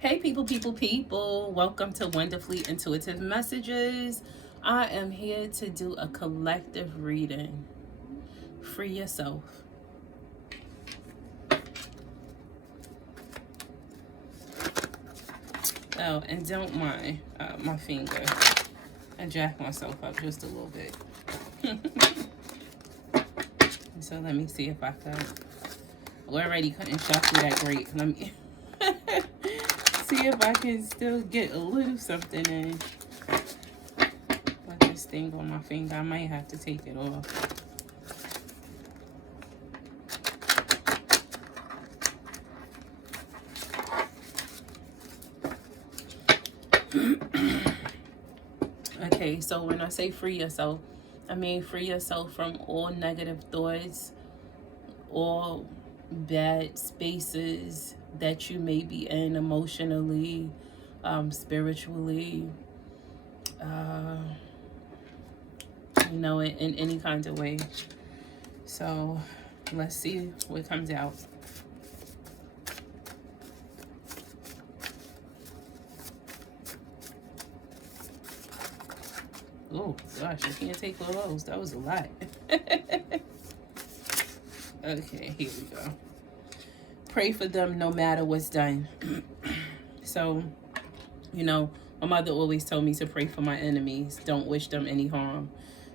Hey people, welcome to Wonderfully Intuitive Messages. I am here to do a collective reading. Free yourself. Oh, and don't mind my finger. I jacked myself up just a little bit. So let me see if I can. Already couldn't shuffle that great. Let me see if I can still get a little something in. With this thing on my finger, I might have to take it off. Okay, so when I say free yourself, I mean free yourself from all negative thoughts, all bad spaces that you may be in emotionally, spiritually, in any kind of way. So let's see what comes out. Oh gosh, I can't take all those. That was a lot. Okay, here we go. Pray for them no matter what's done. So, my mother always told me to pray for my enemies. Don't wish them any harm.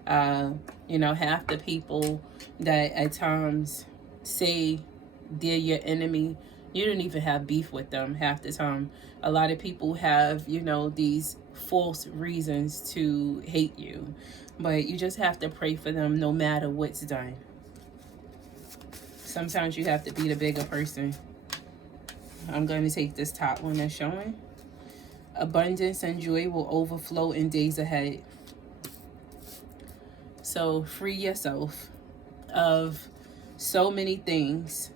Half the people that at times say they're your enemy, you don't even have beef with them half the time. A lot of people have, these false reasons to hate you. But you just have to pray for them no matter what's done. Sometimes you have to be the bigger person. I'm going to take this top one that's showing. Abundance and joy will overflow in days ahead. So free yourself of so many things.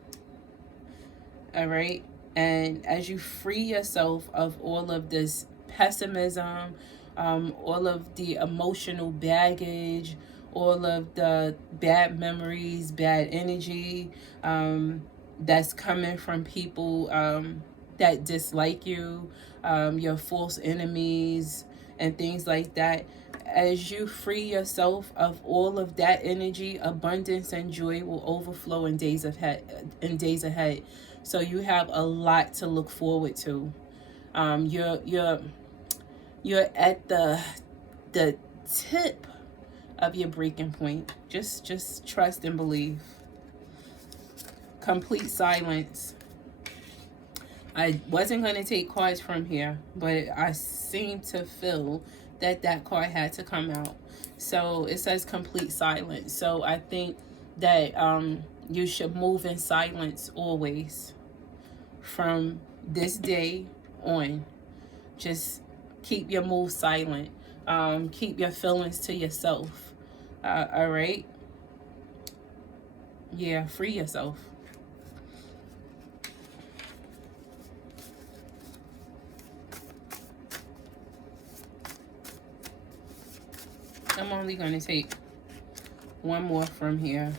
All right? And as you free yourself of all of this pessimism, all of the emotional baggage, all of the bad memories, bad energy that's coming from people that dislike you, your false enemies, and things like that. As you free yourself of all of that energy, abundance and joy will overflow in days ahead. So you have a lot to look forward to. You're at the tip of your breaking point. Just trust and believe. Complete silence. I wasn't going to take cards from here, but I seem to feel that card had to come out. So it says complete silence. So I think that you should move in silence always from this day on. Just keep your move silent. Keep your feelings to yourself. All right? Yeah, free yourself. I'm only going to take one more from here.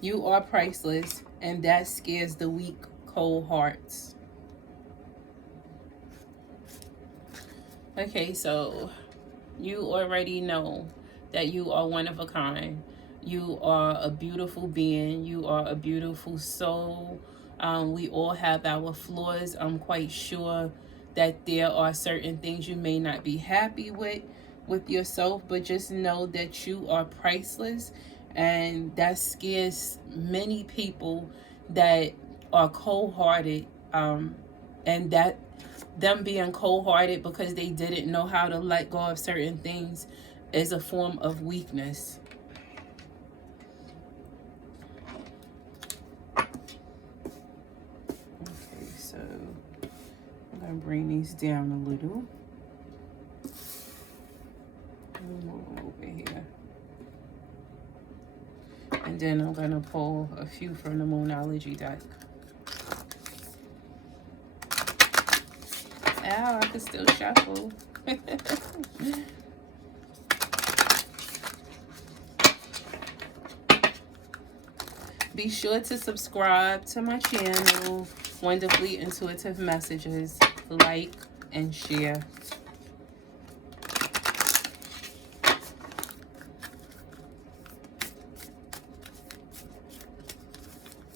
You are priceless, and that scares the weak, cold hearts. Okay, so you already know that you are one of a kind. You are a beautiful being. You are a beautiful soul. We all have our flaws. I'm quite sure that there are certain things you may not be happy with yourself, but just know that you are priceless, and that scares many people that are cold-hearted, and that them being cold-hearted because they didn't know how to let go of certain things is a form of weakness. Okay, so I'm gonna bring these down a little. Move them over here. And then I'm going to pull a few from the Moonology deck. Ow, I can still shuffle. Be sure to subscribe to my channel. Wonderfully intuitive messages. Like and share.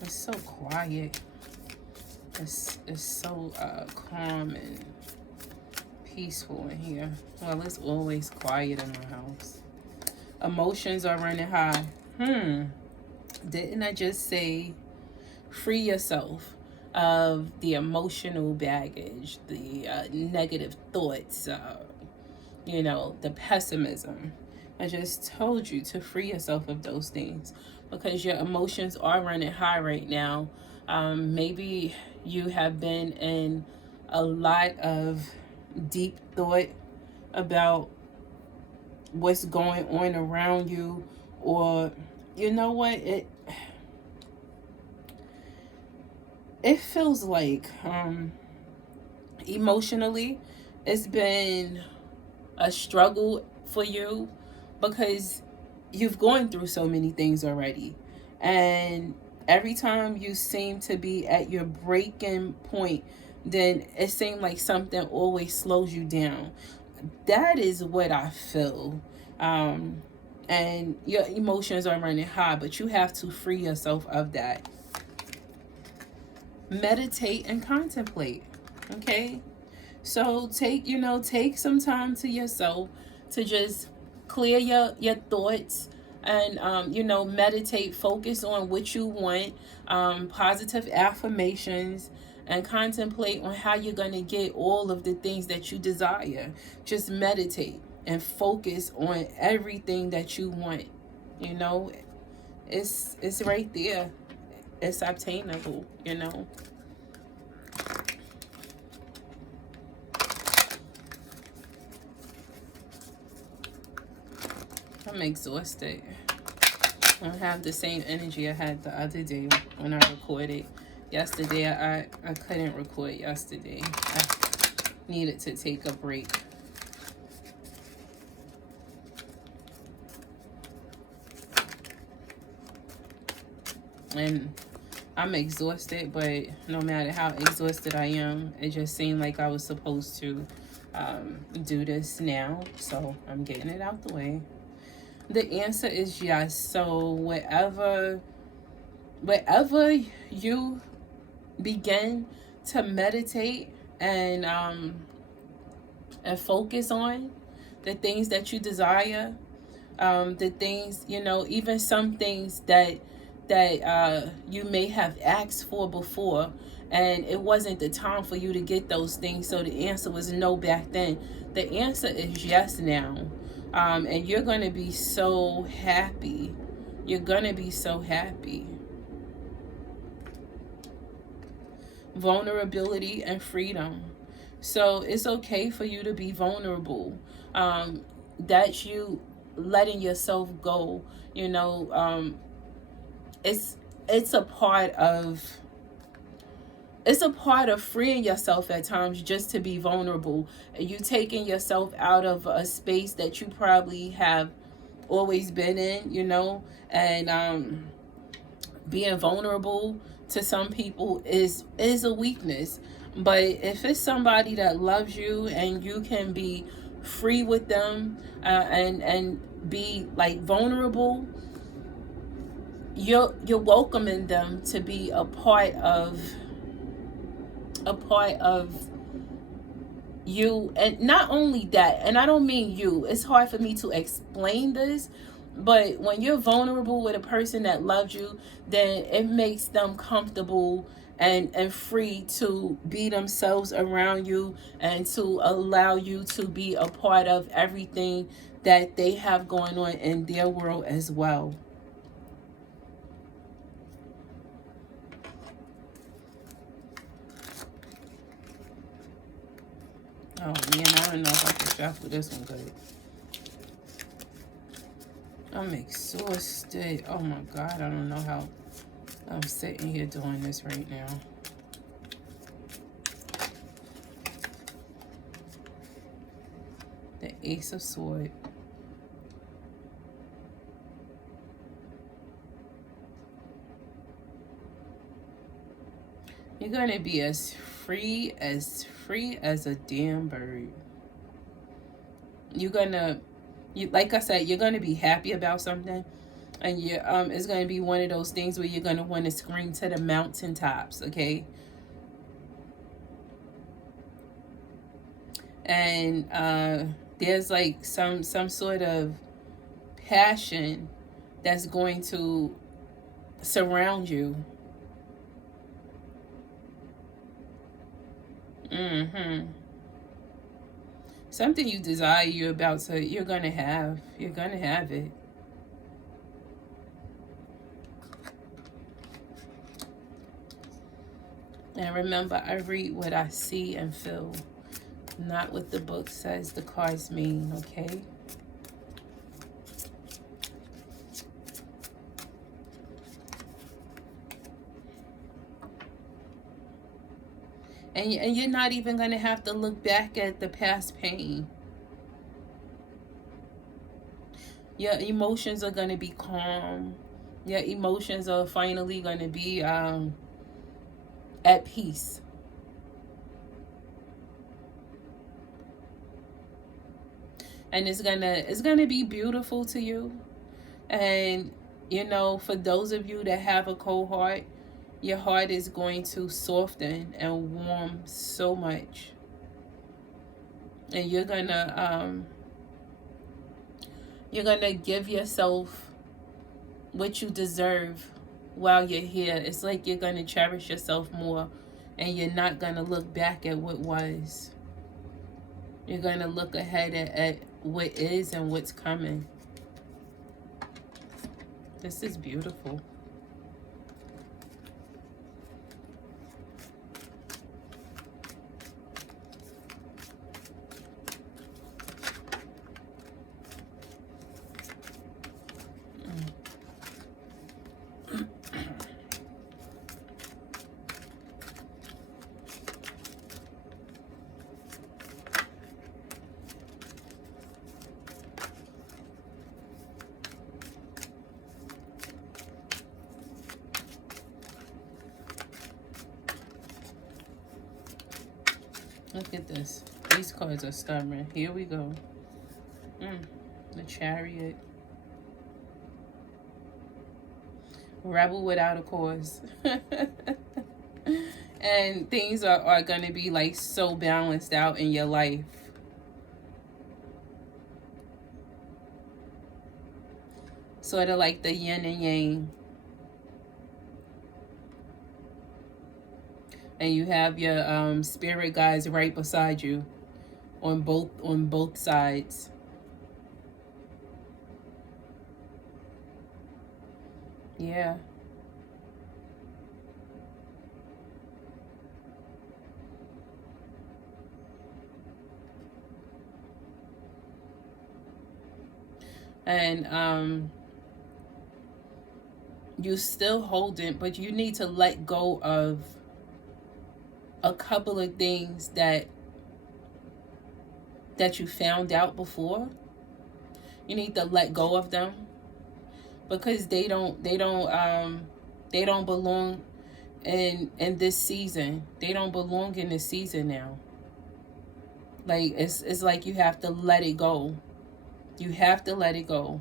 It's so quiet. It's so calm and peaceful in here. Well, it's always quiet in my house. Emotions are running high. Didn't I just say free yourself of the emotional baggage, the negative thoughts, you know, the pessimism? I just told you to free yourself of those things because your emotions are running high right now. Maybe you have been in a lot of deep thought about what's going on around you, or you know what, it feels like emotionally it's been a struggle for you because you've gone through so many things already, and every time you seem to be at your breaking point, then it seems like something always slows you down. That is what I feel. And your emotions are running high, but you have to free yourself of that. Meditate and contemplate. Okay? So take some time to yourself to just clear your thoughts and meditate, focus on what you want, positive affirmations, and contemplate on how you're going to get all of the things that you desire. Just meditate and focus on everything that you want. You know, it's right there. It's obtainable, you know. I'm exhausted. I don't have the same energy I had the other day when I recorded. Yesterday, I couldn't record yesterday. I needed to take a break. And I'm exhausted, but no matter how exhausted I am, it just seemed like I was supposed to do this now. So I'm getting it out the way. The answer is yes. So whatever you begin to meditate and focus on the things that you desire, the things, even some things that you may have asked for before and it wasn't the time for you to get those things, so the answer was no back then. The answer is yes now. And you're going to be so happy. You're going to be so happy. Vulnerability and freedom. So it's okay for you to be vulnerable. That you letting yourself go, it's a part of freeing yourself at times, just to be vulnerable. You taking yourself out of a space that you probably have always been in, and being vulnerable to some people is a weakness. But if it's somebody that loves you and you can be free with them, and be like vulnerable, you're welcoming them to be a part of you. And not only that, and I don't mean you, it's hard for me to explain this, but when you're vulnerable with a person that loves you, then it makes them comfortable and free to be themselves around you and to allow you to be a part of everything that they have going on in their world as well. Oh man, I don't know if I can shuffle this one good. I'm exhausted. Oh my God, I don't know how I'm sitting here doing this right now. The Ace of Swords. You're going to be as free as a damn bird. You're going to, like I said, you're going to be happy about something. And it's going to be one of those things where you're going to want to scream to the mountaintops, okay? And there's like some sort of passion that's going to surround you. Something you desire, you're gonna have. You're gonna have it. And remember, I read what I see and feel, not what the book says the cards mean, okay? And you're not even going to have to look back at the past pain. Your emotions are going to be calm. Your emotions are finally going to be at peace. And it's gonna be beautiful to you. And you know, for those of you that have a cold heart, your heart is going to soften and warm so much. And you're gonna give yourself what you deserve while you're here. It's like you're gonna cherish yourself more, and you're not gonna look back at what was. You're gonna look ahead at what is and what's coming. This is beautiful. Look at this. These cards are stubborn. Here we go. The Chariot. Rebel without a cause. And things are going to be like so balanced out in your life. Sort of like the yin and yang. And you have your spirit guides right beside you on both sides. Yeah. And you still hold it, but you need to let go of a couple of things that you found out before. You need to let go of them because they don't belong in this season. They don't belong in this season now. Like it's like you have to let it go. You have to let it go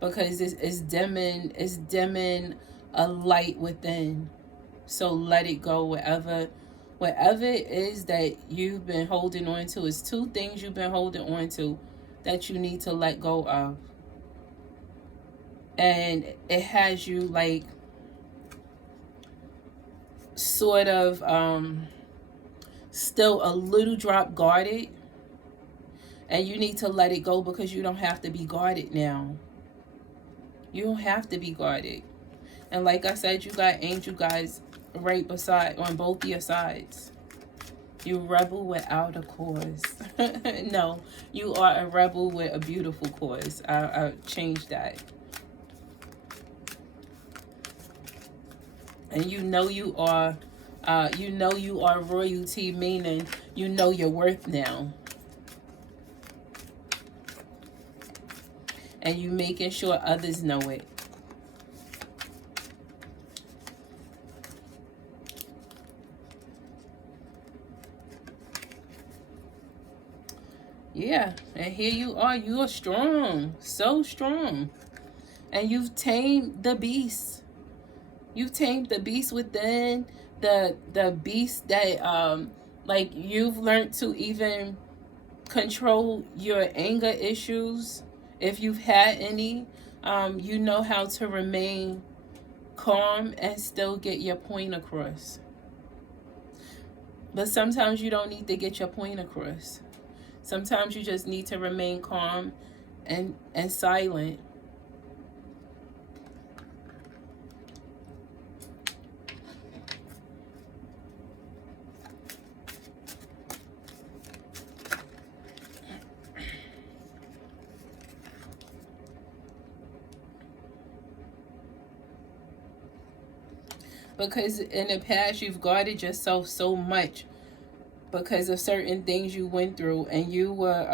because it's dimming a light within. So let it go. Whatever it is that you've been holding on to, is two things you've been holding on to that you need to let go of. And it has you like sort of still a little drop guarded. And you need to let it go because you don't have to be guarded now. You don't have to be guarded. And like I said, you got angel guys right beside, on both your sides. You rebel without a cause. No, you are a rebel with a beautiful cause. I'll change that. And you know you are royalty, meaning you know your worth now. And you making sure others know it. Yeah, and here you are. You are strong, so strong. And you've tamed the beast. You've tamed the beast within, the beast that like you've learned to even control your anger issues if you've had any. You know how to remain calm and still get your point across. But sometimes you don't need to get your point across. Sometimes you just need to remain calm and silent. Because in the past you've guarded yourself so much because of certain things you went through, and you were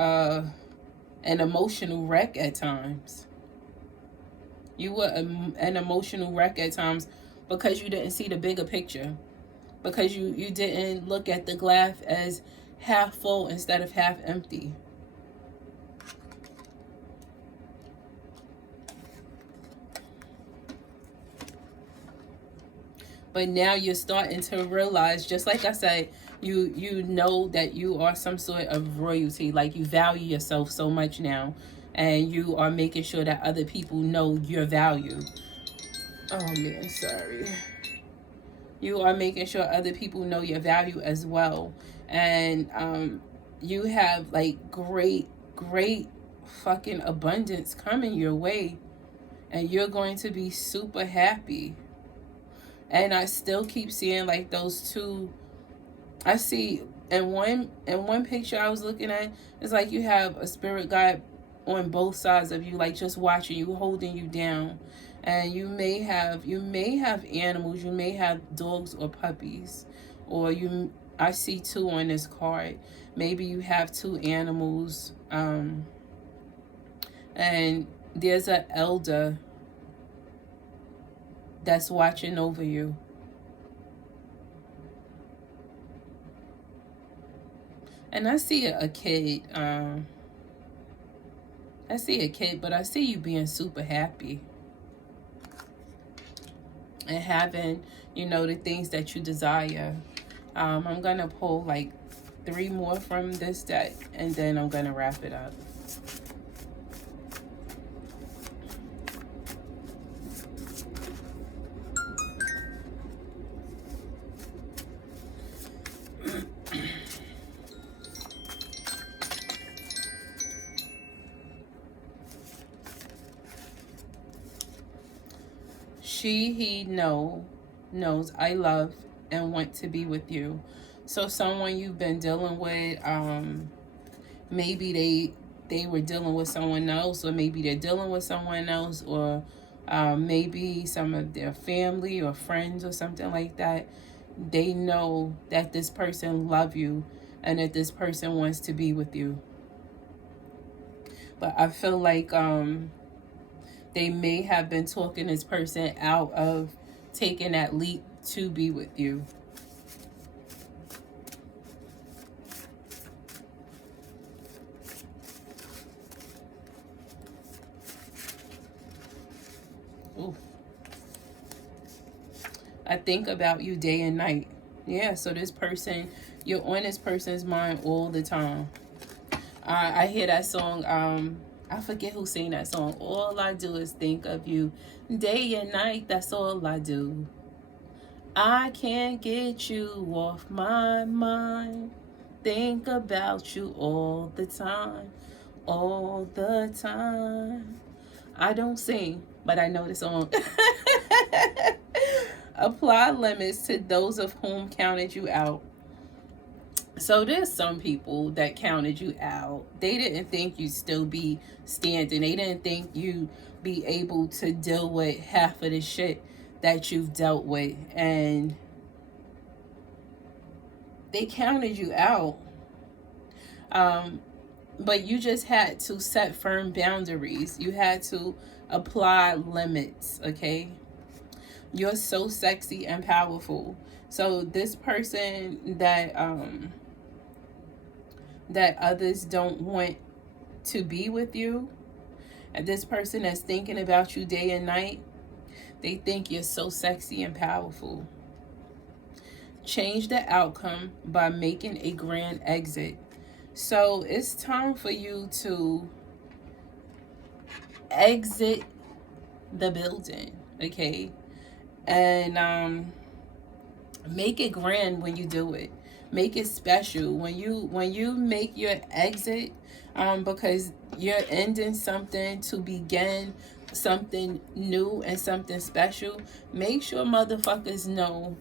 an emotional wreck at times. You were an emotional wreck at times because you didn't see the bigger picture. Because you didn't look at the glass as half full instead of half empty. But now you're starting to realize, just like I said, you know that you are some sort of royalty. Like, you value yourself so much now, and you are making sure that other people know your value. Oh man, sorry. You are making sure other people know your value as well. And you have like great fucking abundance coming your way, and you're going to be super happy. And I still keep seeing like those two. I see in one picture I was looking at, it's like you have a spirit guide on both sides of you, like just watching you, holding you down. And you may have animals, you may have dogs or puppies, or I see two on this card. Maybe you have two animals, and there's an elder that's watching over you. And I see a kid. I see a kid, but I see you being super happy and having, the things that you desire. I'm gonna pull like 3 more from this deck, and then I'm gonna wrap it up. He knows I love and want to be with you. So someone you've been dealing with, maybe they were dealing with someone else, or maybe they're dealing with someone else, or maybe some of their family or friends or something like that. They know that this person loves you and that this person wants to be with you. But I feel like they may have been talking this person out of taking that leap to be with you. Ooh. I think about you day and night. Yeah, so this person, you're on this person's mind all the time. I hear that song, I forget who sang that song. All I do is think of you day and night. That's all I do. I can't get you off my mind. Think about you all the time. All the time. I don't sing, but I know the song. Apply limits to those of whom counted you out. So there's some people that counted you out. They didn't think you'd still be standing. They didn't think you'd be able to deal with half of the shit that you've dealt with. And they counted you out. But you just had to set firm boundaries. You had to apply limits, okay? You're so sexy and powerful. So this person that that others don't want to be with you. And this person that's thinking about you day and night, they think you're so sexy and powerful. Change the outcome by making a grand exit. So it's time for you to exit the building, okay? And make it grand when you do it. Make it special when you make your exit, because you're ending something to begin something new and something special. Make sure motherfuckers know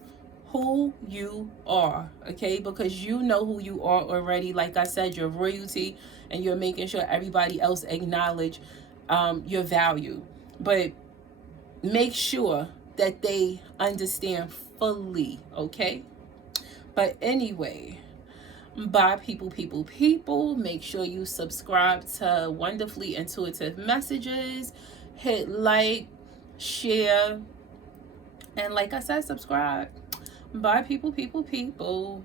who you are, okay? Because you know who you are already. Like I said, you're royalty, and you're making sure everybody else acknowledge your value. But make sure that they understand fully, okay? But anyway, bye people. Make sure you subscribe to Wonderfully Intuitive Messages. Hit like, share, and like I said, subscribe. Bye people.